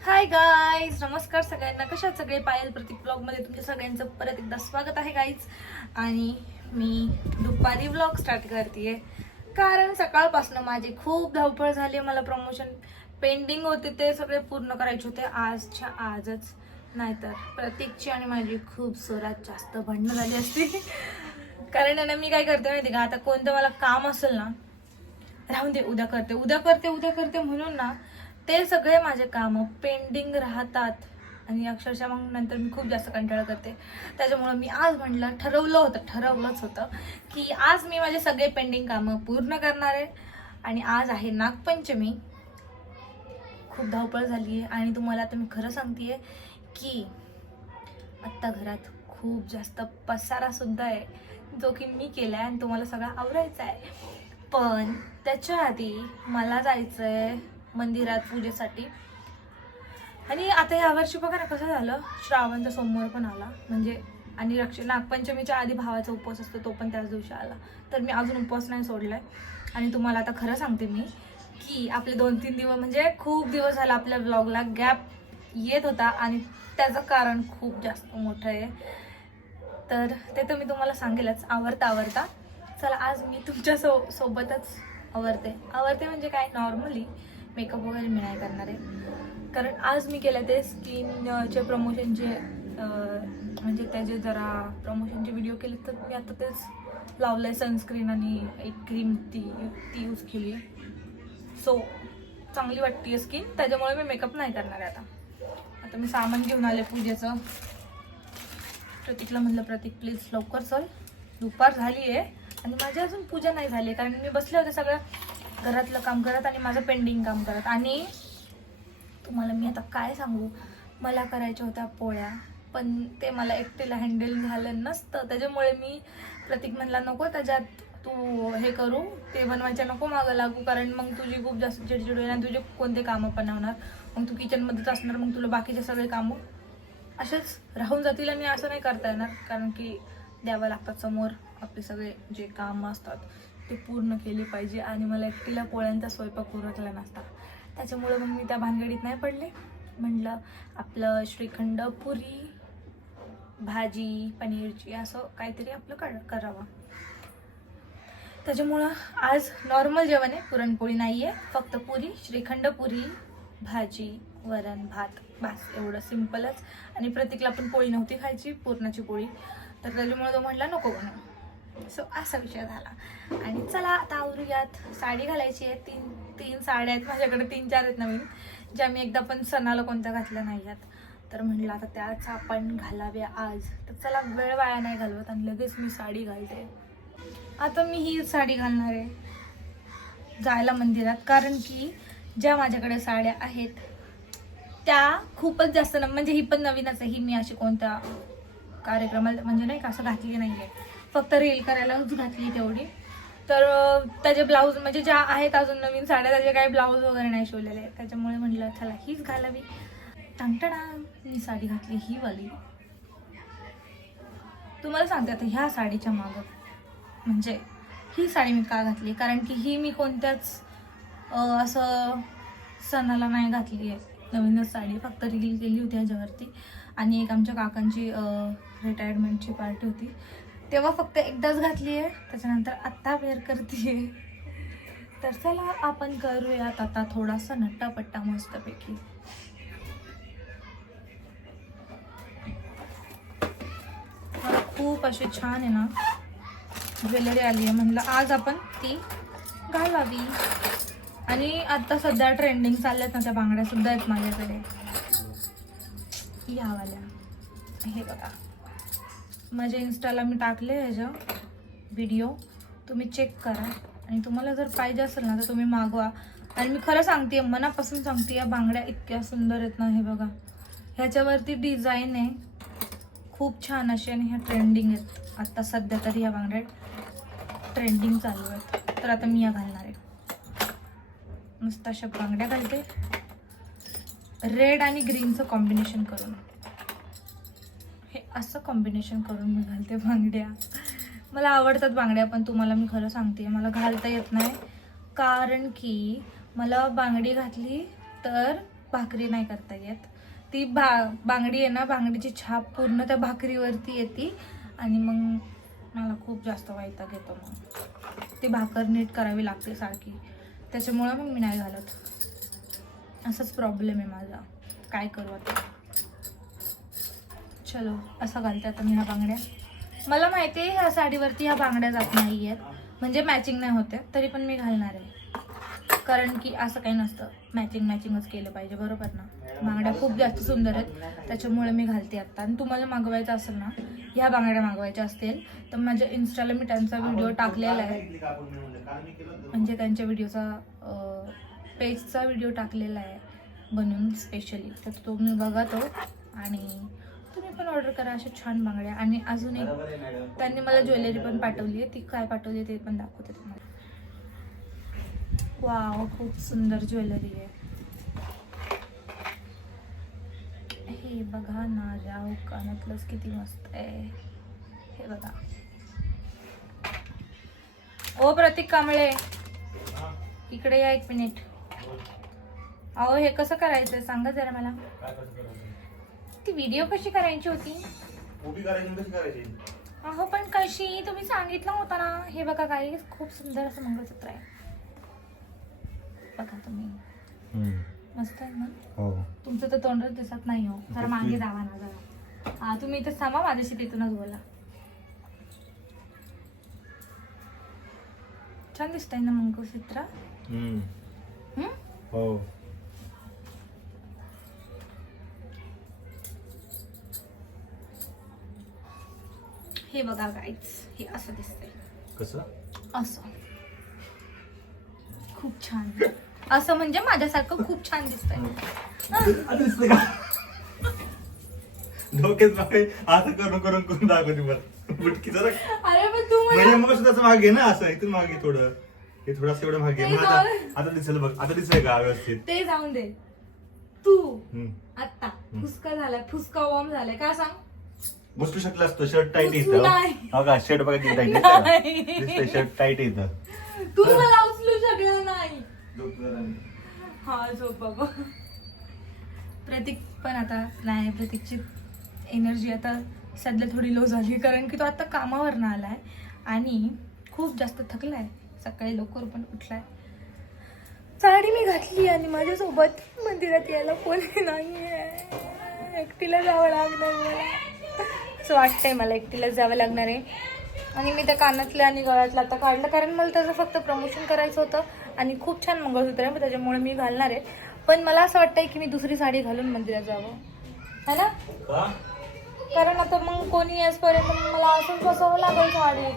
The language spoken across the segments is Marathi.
हाय गाईज नमस्कार सगळ्यांना. कशा सगळे? पायल प्रतीक ब्लॉगमध्ये तुमच्या सगळ्यांचं परत एकदा स्वागत आहे गाईज आणि मी दुपारी ब्लॉग स्टार्ट करते कारण सकाळपासून माझी खूप धावपळ झाली मला प्रमोशन पेंडिंग होते ते सगळे पूर्ण करायचे होते. आजच्या आजच. नाहीतर प्रतीकची आणि माझी खूप जोरात जास्त भांडणं झाली असते. कारण ना मी काय करते माहिती का? आता कोणतं मला काम असेल ना राहून दे उद्या करते. उद्या करते उद्या करते म्हणून ना ते सगळे माझे काम पेंडिंग राहतात. आणि अक्षरशः मग नंतर मी खूप जास्त कंटाळा करते. त्याच्यामुळं मी आज म्हटलं ठरवलं होतं ठरवलंच होतं की आज मी माझे सगळे पेंडिंग कामं पूर्ण करणार आहे. आणि आज आहे नागपंचमी. खूप धावपळ झाली आहे. आणि तुम्हाला आता मी खरं सांगते की आत्ता घरात खूप जास्त पसारासुद्धा आहे जो की मी केला आहे आणि तुम्हाला सगळा आवरायचा आहे पण त्याच्या आधी मला जायचं आहे मंदिरात पूजेसाठी. आणि आता यावर्षी बघा ना कसं झालं श्रावणचा सोमवार पण आला. म्हणजे आणि रक्ष नागपंचमीच्या आधी भावाचा उपवास असतो तो पण त्याच दिवशी आला. तर मी अजून उपवास नाही सोडलाय. आणि तुम्हाला आता खरं सांगते मी की आपले दोन तीन दिवस म्हणजे खूप दिवस झाला आपल्या ब्लॉगला गॅप येत होता. आणि त्याचं कारण खूप जास्त मोठं आहे. तर ते तर मी तुम्हाला सांगेलच आवडता आवडता चला आज मी तुमच्या सो सोबतच आवडते आवडते म्हणजे काय? नॉर्मली मेकअप वगैरे मी नाही करणार आहे. कारण आज मी केलं ते स्किनचे प्रमोशनचे म्हणजे त्याचे जरा प्रमोशनचे व्हिडिओ केले तर मी आता तेच लावलं आहे सनस्क्रीन आणि एक क्रीम ती ती यूज केली सो चांगली वाटते स्किन त्याच्यामुळे मी मेकअप नाही करणार आहे आता. आता मी सामान घेऊन आले पूजेचं. प्रतीकला म्हटलं प्रतीक प्लीज लवकर चल. दुपार झाली आहे आणि माझी अजून पूजा नाही झाली कारण मी बसले होते सगळं. घरातलं काम करत आणि माझं पेंडिंग काम करत. आणि तुम्हाला मी आता काय सांगू? मला करायच्या होत्या पोळ्या पण ते मला एकटीला हँडल झालं नसतं. त्याच्यामुळे मी प्रतीक म्हणला नको त्याच्यात तू हे करू ते बनवायच्या नको मागं लागू कारण मग तुझी खूप जास्त चिडचिड होईल आणि तुझे कोणते कामं पण होणार. मग तू किचनमध्येच असणार मग तुला बाकीचे सगळे कामं. असेच राहून जातील आणि असं नाही करता येणार कारण की द्यावं लागतात समोर आपले सगळे जे कामं असतात. ती पूर्ण केली पाहिजे आणि मला एकटीला पोळ्यांचा स्वयंपाक उरकला नसता. त्याच्यामुळं मग मी त्या भानगडीत नाही पडले. म्हटलं आपलं श्रीखंड पुरी भाजी पनीरची असं काहीतरी आपलं कर करावं. त्याच्यामुळं आज नॉर्मल जेवण आहे. पुरणपोळी नाही आहे फक्त पुरी श्रीखंड पुरी भाजी वरण भात. बस एवढं सिम्पलच आणि प्रतीकला पण पोळी नव्हती खायची पुरणाची पोळी. तर त्याच्यामुळे तो म्हटला नको बनवून सो असा विषय झाला. आणि चला आता आवरूयात. साडी घालायची आहे. तीन तीन साड्या आहेत. माझ्याकडे तीन चार आहेत नवीन ज्या मी एकदा पण सणाला कोणत्या घातल्या नाही आहेत. तर म्हटलं आता त्याच आपण घालाव्या आज. तर चला वेळ वाया नाही घालवत आणि लगेच मी साडी घालते. आता मी ही साडी घालणार आहे. जायला मंदिरात. कारण की ज्या माझ्याकडे साड्या आहेत त्या खूपच जास्त म्हणजे ही पण नवीनच आहे. ही मी अशी कोणत्या कार्यक्रमाला म्हणजे नाही का असं घातली नाही आहे फक्त रील करायलाच घातली तेवढी. तर त्याचे ब्लाऊज म्हणजे ज्या आहेत अजून नवीन साड्या त्याचे काही ब्लाऊज वगैरे नाही शिवलेले त्याच्यामुळे म्हटलं चला हीच घालावी. टांगटणा मी साडी घातली ही वाली. तुम्हाला सांगते आता ह्या साडीच्या मागं. म्हणजे ही साडी मी का घातली? कारण की ही मी कोणत्याच असं सणाला नाही घातली आहे. नवीनच साडी फक्त रील केली होती ह्याच्यावरती. आणि एक आमच्या काकांची रिटायरमेंटची पार्टी होती. तेव्हा फक्त एकदाच घातली आहे. त्याच्यानंतर आत्ता वेअर करते तर चला आपण करूयात आता थोडासा नट्टापट्टा मस्तपैकी. खूप असे छान आहे ना ज्वेलरी आली आहे. म्हणलं आज आपण ती घालावी. आणि आता सध्या ट्रेंडिंग चालल्यात ना त्या बांगड्या सुद्धा आहेत माझ्याकडे. यावाल्या. हे बघा. माझ्या इन्स्टाला मी टाकले ह्याच्या व्हिडिओ तुम्ही चेक करा. आणि तुम्हाला जर पाहिजे असेल ना तर तुम्ही मागवा. आणि मी खरं सांगते मनापासून सांगते या बांगड्या इतक्या सुंदर आहेत ना हे बघा. ह्याच्यावरती डिझाईन आहे. खूप छान अशी आणि ह्या ट्रेंडिंग आहेत. आत्ता सध्या तरी ह्या बांगड्या ट्रेंडिंग चालू आहेत. तर आता मी या घालणार आहे. मस्त अशा बांगड्या घालते. रेड आणि ग्रीनचं कॉम्बिनेशन करून. असं कॉम्बिनेशन करून मी घालते बांगड्या. मला आवडतात बांगड्या पण तुम्हाला मी खरं सांगते मला घालता येत नाही. कारण की मला बांगडी घातली तर भाकरी नाही करता येत. ती भा बांगडी आहे ना बांगडीची छाप पूर्ण त्या भाकरीवरती येते आणि मग मला खूप जास्त वायता घेतो मग. ती भाकर नीट करावी लागते सारखी. त्याच्यामुळं मग मी नाही घालत. असाच प्रॉब्लेम आहे माझा. काय करू आता? चलो असं घालते आता मी ह्या बांगड्या. मला माहिती आहे ह्या साडीवरती ह्या बांगड्या जात म्हणजे नाही आहेत म्हणजे मॅचिंग नाही होते तरी पण मी घालणार आहे. कारण की असं काही नसतं. मॅचिंग मॅचिंगच केलं पाहिजे बरोबर ना? बांगड्या खूप जास्त सुंदर आहेत. त्याच्यामुळे मी घालते आत्ता आणि तुम्हाला मागवायचं असेल ना ह्या बांगड्या मागवायच्या असतील तर माझ्या इन्स्टाला मी त्यांचा व्हिडिओ टाकलेला आहे. म्हणजे त्यांच्या व्हिडिओचा पेजचा व्हिडिओ टाकलेला आहे. बनवून स्पेशली तर तो मी बघा तो आणि पण ऑर्डर करा अशा छान बांगड्या. आणि अजून एक त्यांनी मला ज्वेलरी पण पाठवली आहे. ती काय पाठवली ते पण दाखवते तुम्हाला. वाव खूप सुंदर ज्वेलरी आहे. हे बघा ना राव कानातलंच किती मस्त आहे. हे बघा. ओ प्रतीक कांबळे. इकडे या एक मिनिट अहो हे कसं करायचं सांगा जरा मला. ती व्हिडिओ कशी करायची होती? उभी करायची कशी करायची? अहो पण कशी? तुम्ही सांगितलं होता ना. हे बघा काही खूप सुंदर असं मंगळसूत्र आहे. बघा तुम्ही. मस्त आहे ना? हो. तुमचं तर तोंडच दिसत नाही हो. जरा मागे जावा ना जरा. हा तुम्ही इथे थांबा माझ्याशी तिथूनच बोला. छान दिसतंय ना मंगळसूत्र हम्म? हो. हे बघा गाईच हे असं दिसतंय. कसं? असं. खूप छान. असं म्हणजे माझ्यासारखं खूप छान दिसतंय. डोक्यात मागे असं करून करून करून दाखवते मला. बुटकी जरा. अरे पण तू म्हणजे मग सुद्धा मागे ना असं इथून मागे थोडं. हे थोडंसं एवढं मागे आता दिसेल बघ. आता दिसेल का व्यवस्थित? ते जाऊन दे. तू. आता फुसका झालाय. फुसका वॉर्म झालाय. काय सांग? बसू शकलं असतं शर्ट टाईट येतं नाही. हो का? शर्ट बघा किती टाईट नाही. येतं शर्ट टाईट येतं तू मला उचलू शकला नाही. हा झोप बाबा प्रतीक पण आता नाही प्रतीकची एनर्जी आता सध्या थोडी लो झाली कारण की तो आता कामावरनं आलाय आणि खूप जास्त थकलाय. सकाळी लवकर पण उठलाय. साडी मी घातली आणि माझ्यासोबत मंदिरात यायला कोणी नाही एकटीला जावं लागणार मला. असं वाटतंय मला एकटीलाच जावं लागणार आहे. आणि मी त्या कानातल्या आणि गळ्यातलं आता काढलं कारण मला त्याचं फक्त प्रमोशन करायचं होतं आणि खूप छान मंगळसूत्र आहे त्याच्यामुळे मी घालणार आहे. पण मला असं वाटतंय की मी दुसरी साडी घालून मंदिरात जावं. है ना? कारण आता मग कोणी येसपर्यंत मला असंच बसावं लागेल साडी?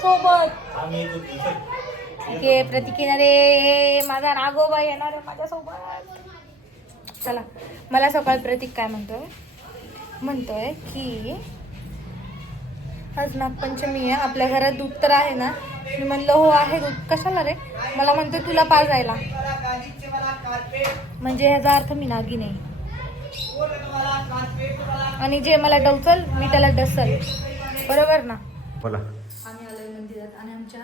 सोबत. आम्ही येतो की, चल. हे प्रतीक येणार आहे माझा नागोबा येणार आहे माझ्यासोबत. चला मला सकाळ प्रतीक काय म्हणतोय? म्हणतोय की आज नागपंचमी आहे आपल्या घरात दूध तर आहे ना? मी म्हणलं हो आहे दूध. कशाला रे? मला म्हणतोय तुला पाजायला. म्हणजे ह्याचा अर्थ मी नागी नाही आणि जे मला डवचल मी त्याला डसल. बरोबर ना? बोला. आम्ही आलोय मंदिरात आणि आमच्या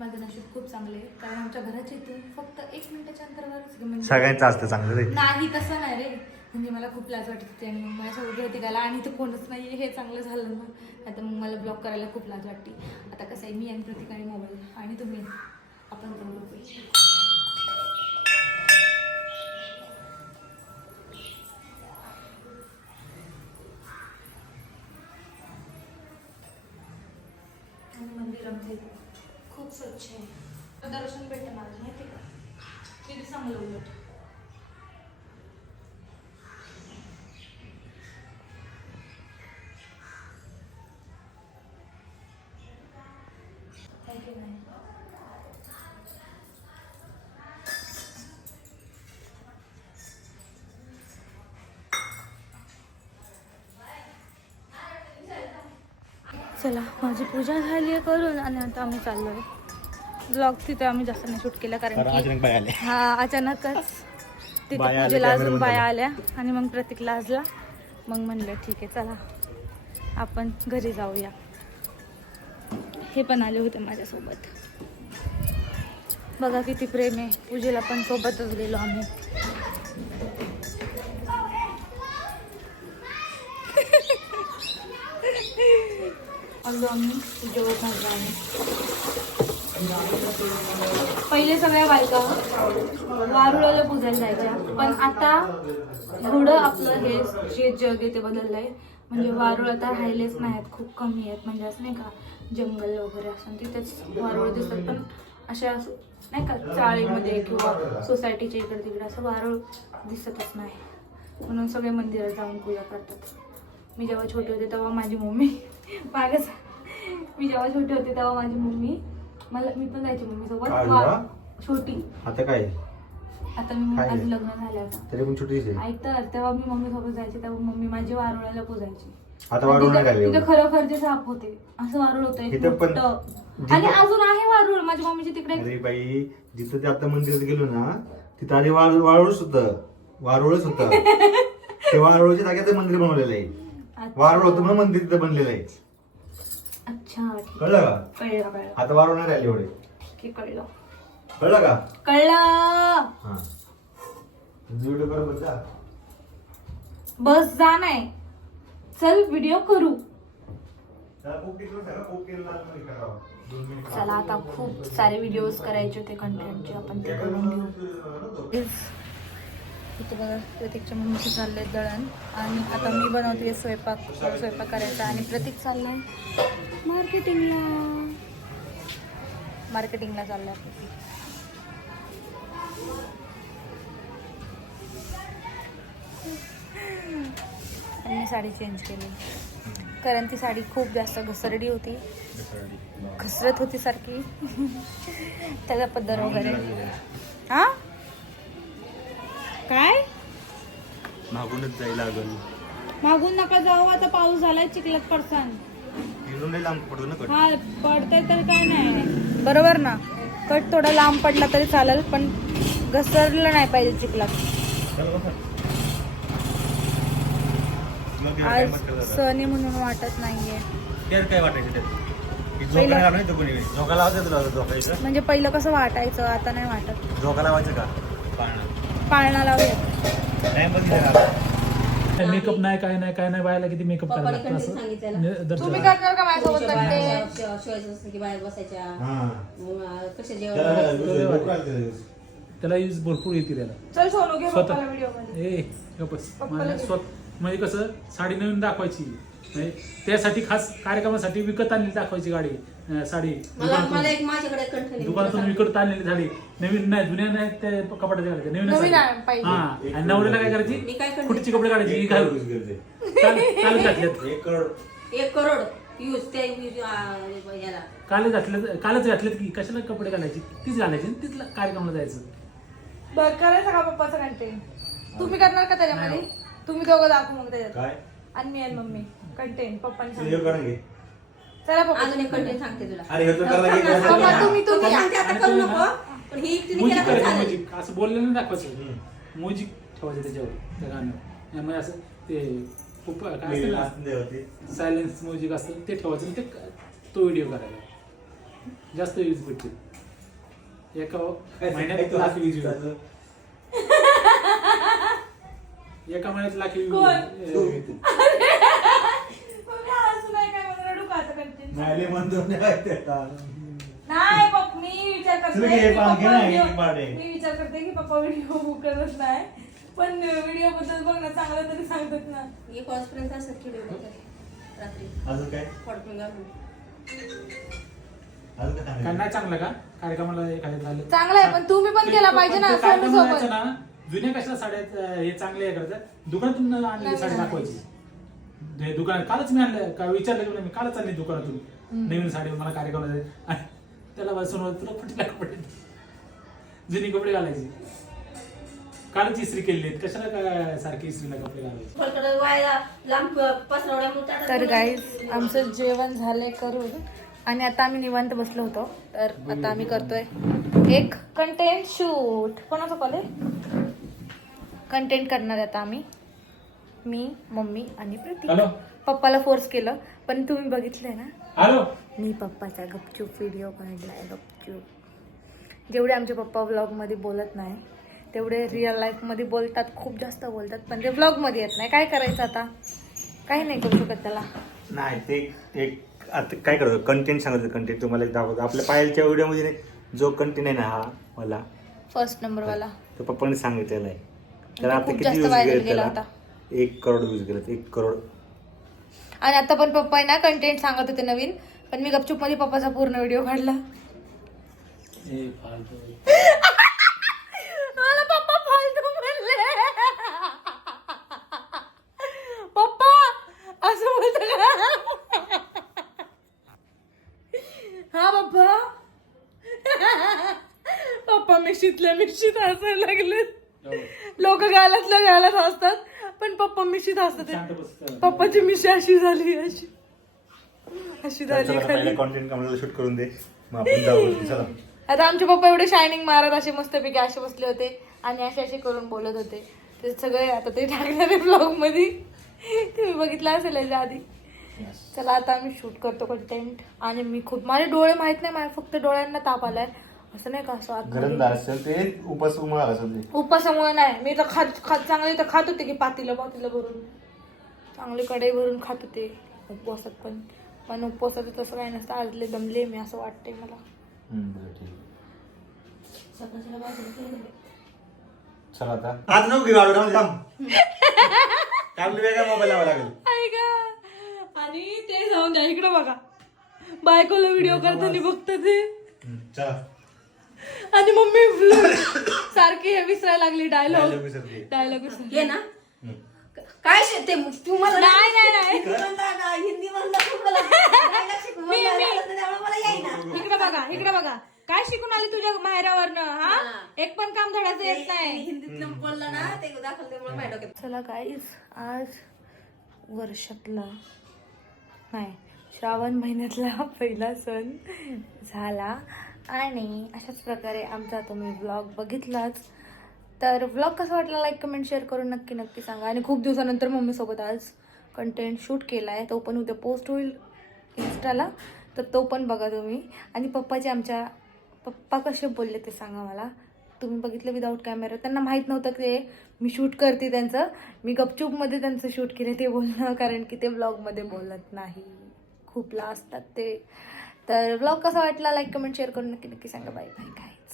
माझं नशीब खूप चांगले कारण आमच्या घराच्या इथून फक्त एक मिनिटाच्या अंतरावरच मंदिर सगळ्यांचं असतं चांगलं रे. नाही तसं नाही रे. म्हणजे मला खूप लाज वाटत होती आणि मग माझ्यासोबत होती गाला आणि इथं कोणच नाही हे चांगलं झालं ना. आता मग मला ब्लॉक करायला खूप लाज वाटते. आता कसं आहे मी आणि प्रतीक आणि मोबाईल. आणि तुम्ही? चला माझी पूजा झाली आहे करून आणि आता आम्ही चाललो आहे ब्लॉग तिथे आम्ही जास्त नाही शूट केला कारण की हा अचानकच. तिथे पूजेला अजून बाया आल्या. आणि मग प्रतीक लाजला मग म्हणलं ठीक आहे चला. आपण घरी जाऊया. हे पण आले होते माझ्यासोबत. बघा किती प्रेम आहे. पूजेला पण सोबतच गेलो आम्ही. आम्ही. घालतो आम्ही. पहिले सगळ्या बायका वारुळाला पूजायला जायच्या. पण आता थोडं आपलं हे जे जग आहे ते बदललं आहे म्हणजे वारुळ आता राहिलेच नाहीत खूप कमी आहेत. म्हणजे असं नाही का जंगल वगैरे असं तिथेच वारुळ दिसतात. पण अशा नाही का चाळीमध्ये किंवा सोसायटीच्या इकडे तिकडे असं वारुळ दिसतच नाही. म्हणून सगळे मंदिरात जाऊन पूजा करतात. मी जेव्हा छोटी होते तेव्हा माझी मम्मी मागच मी जेव्हा छोटी होते तेव्हा माझी मम्मी मला मी पण जायची मम्मी सोबत काय वा- गं? छोटी. आता काय? आता मी काय? माझं लग्न झालं आता तरी पण छोटीच आहे ऐक तर तेव्हा मी मम्मी सोबत जायचे तेव्हा मम्मी माझी वारुळाला पुजायची आता वाढवून नाही तिथं राहिले तिथं खरोखरचे साप होते असं वारुळ होतं एक इथं पण- मोठं. आणि अजून आहे वारुळ माझ्या मम्मीच्या तिकडे. अरे बाई जिथं ते आता मंदिरात गेलो ना तिथं आधी वाळ वारुळच होतं. वारुळच होतं. ते वारुळच्या जागेत मंदिर बनवलेलं आहे. अच्छा. वारुळ होतं म्हणून मंदिर तिथं बनलेलं आहे. अच्छा ठीक कळलं का? कळलं कळलं. आता वारुळ नाही राहिले एवढे. ठीक आहे कळलं. कळलं का? कळलं. हा. बघ जा. बस. जा नाही. चल व्हिडिओ करू. त्याला खूप टिकलं सगळं खूप केलं लाल मध्ये करावं. दोन मिनिट चला आता खूप सारे व्हिडिओज करायचे होते कंटेंटचे आपण ते करून घेऊ. इथे बघा प्रतीकच्या मम्मीचे चाललंय दळण. आणि आता मी बनवते स्वयंपाक स्वयंपाक करायचा. आणि प्रतीक चाललंय मार्केटिंगला मार्केटिंगला चाललंय प्रतीक. आणि मी साडी चेंज केली. कारण ती साडी खूप जास्त घसरडी होती. घसरत होती सारखी. त्याचा पदर वगैरे. हा? काय? मागूनच जायला लागल. मागून नका जाऊ आता पाऊस झालाय चिखलात पडसान. हा पडतंय तर काय नाही. बरोबर ना? कट थोडा लांब पडला तरी चालेल पण घसरलं नाही पाहिजे चिखलात. मग आज? सण म्हणून वाटत नाहीये काय वाटायचं ही म्हणजे पहिलं कसं वाटायचं आता नाही वाटत झोका लावायचं का पाळणा पाळणा लावूया मेकअप नाही काय नाही काय नाही बायला किती मेकअप करायला त्याला यूज भरपूर येते त्याला चल सोनू घे स्वतः. पप्पाला व्हिडिओमध्ये ए गप्पस पप्पाला माझ्या दे. स्वत म्हणजे कसं साडी नवीन दाखवायची. म्हणजे त्यासाठी खास कार्यक्रमासाठी विकत आणलेली दाखवायची गाडी अं, साडी. मला मला दुकानातून एक माझ्याकडे कंठणी दुकानातून विकत आणलेली साडी. नवीन नाही जुन्या नाही ते कपाटाच्या घालायच्या. नवीन नवीन साडी. आहे पाहिजे. हा. आणि नवऱ्याला काय मी करायची काय करते? कुठची कपडे काढायची ही घाल यूज करते. काल काल घातल्यात एक करोड. एक करोड यूज त्या यूज आ, याला. काल घातल्यात कालच घातल्यात की कशाला कपडे घालायची? तीच घालायची आणि तीच कार्यक्रमाला जायचं. बघ करायचं का पप्पाचं कंटेंट तुम्ही करणार का त्याच्यामध्ये? तुम्ही दोघं दाखवू मग त्याच्यात. काय? आणि मी आणि मम्मी. कंटेंट पप्पांनी सांगितलं घे. चला पप्पा अजून एक कंटेंट सांगते तुला. अरे हे तर करायला घे, पप्पा, करायला घे. तुम्ही- तुम्ही. सांगते आता करू नको. पण ही म्युझिक केला तर करायचं चालेल. म्युझिक असं बोललेलं नाही. दाखवायचं. म्युझिक ठेवायचं त्याच्यावर त्या गाणं. त्यामुळे असं ते खूप काय असतं होती. सायलेन्स म्युझिक असतं ते ठेवायचं आणि ते तो व्हिडिओ करायचा जास्त यूज भेटते एका महिन्यात लाख व्ह्यूज एका महिन्यात लाख व्ह्यूज नाही म्हणतो नाही पप्पा मी विचार करते की पप्पा व्हिडिओ-. मी विचार करते की पप्पा व्हिडिओ करत नाही. पण व्हिडिओ बद्दल बघ ना चांगलं तरी सांगतात ना. एक वाजपर्यंत असं केलं रात्री. अजून काय? घालून. नाही चांगलं का? कार्यक्रमाला एखाद्या झालं? चांगलं आहे, पण तुम्ही पण केला पाहिजे ना, पण ते कार्यक्रम सोबत. म्हणायचं ना जुन्या कशा साड्या हे चांगले हे करतात दुकानातून आणलेली साडी दाखवायची. हे दुकान कालच मी आणलं का विचारलं की नाही, मी कालच आणली दुकानातून. नवीन साडी मला. आणि त्याला सोनवर तुला फुटला कपडे जुनी कपडे घालायची. कालच इस्त्री केलेली आहेत. कशाला काय सारखी इस्त्रीला कपडे घालायचे? तर गाईज आमचं जेवण झालंय करून. आणि आता आम्ही निवांत बसलो होतो. तर आता आम्ही करतोय एक कंटेंट शूट कोणाचं कॉल आहे? कंटेंट करणार आहे आता आम्ही. मी मम्मी आणि प्रतीक हॅलो पप्पाला फोर्स केलं पण तुम्ही बघितलंय ना? हॅलो मी पप्पाचा गपचूप व्हिडिओ काढलाय गपचूप. जेवढे आमचे पप्पा व्लॉगमध्ये बोलत नाही तेवढे रिअल लाईफमध्ये बोलतात खूप जास्त बोलतात पण ते व्लॉगमध्ये येत नाही. काय करायचं आता? काही नाही करू शकत त्याला. नाही ते आता काय करतो कंटेंट सांगतो कंटेंट तुम्हाला एक दाखवतो. आपल्या पायलच्या व्हिडिओमध्ये जो कंटेंट आहे ना हा मला फर्स्ट नंबर वाला. तो पप्पाने सांगितलेला आहे. तर तो आता खूप किती जास्त व्ह्यूज गेले गेला त्याला? होता. एक करोड व्ह्यूज गेले एक करोड. आणि आता पण पप्पा आहे ना कंटेंट सांगत होते नवीन. पण मी गपचूपमध्ये पप्पाचा पूर्ण व्हिडिओ काढला हे फालतू. मला पप्पा फालतू म्हणले पप्पा असं बोलत का हा पप्पा पप्पा मिशीतल्या मिशीत हसायला लागले. लोक गालातल्या गालात हसतात पण पप्पा मिशीत हसतात. पप्पाची मिशी अशी झाली अशी. अशी झाली खाली कॉन्टेंट कमला शूट करून दे. मग आपण जाऊ चला. आता आमचे पप्पा एवढे शायनिंग मारत असे मस्तपैकी असे बसले होते आणि असे असे करून बोलत होते. ते सगळे आता ते टाकणार आहे ब्लॉगमध्ये. तुम्ही बघितलं असेल याच्या आधी. चला आता आम्ही शूट करतो कंटेंट आणि मी खूप माझे डोळे माहीत नाही माझ्या फक्त डोळ्यांना ताप आलाय. असं नाही का? असं आतमध्ये. गरजदार असेल ते उपास उमळा असेल ते. उपवासामुळे नाही. मी तर खात खात चांगले तर खात होते की पातीला पातीला भरून. चांगले कढई भरून खात होते. उपवासात पण. पण उपवासाचं तसं काय नसतं. आजले दमले मी असं वाटतंय मला. चला आता. आज नको घेऊ वेगळा मोबाईल लावा लागेल. ऐका आणि ते जाऊन द्या इकडे बघा. बायकोला व्हिडिओ करताना बघत ते. आणि मम्मी सारखी हे विसरायला लागली डायलॉग. डायलॉग विसरली. हे ना. काय ते तू मला नाही, नाही, नाही. हिंदी म्हणला. इकडे बघा इकडे बघा. काय शिकून आली तुझ्या माहेरावरनं हा. एक पण काम धडाचं येत नाही. हिंदीतलं बोलला ना ते डोक्यात. चला गाईज आज वर्षातला नाही श्रावण महिन्यातला पहिला सण झाला. आणि अशाच प्रकारे आमचा तुम्ही ब्लॉग बघितलाच. तर ब्लॉग कसा वाटला लाईक कमेंट शेअर करून नक्की नक्की सांगा. आणि खूप दिवसानंतर मम्मीसोबत आज कंटेंट शूट केला आहे तो पण उद्या पोस्ट होईल इन्स्टाला तर तो पण बघा तुम्ही. आणि पप्पाचे आमच्या पप्पा कसे बोलले ते सांगा मला. तुम्ही बघितलं विदाऊट कॅमेरा त्यांना माहीत नव्हतं की ते मी शूट करते त्यांचं. मी गपचूपमध्ये त्यांचं शूट केलं ते बोलणं कारण की ते ब्लॉगमध्ये बोलत नाही. खूप ला असतात ते. तर ब्लॉग कसा वाटला? लाईक कमेंट शेअर करून नक्की नक्की सांगा बाय बाय कायच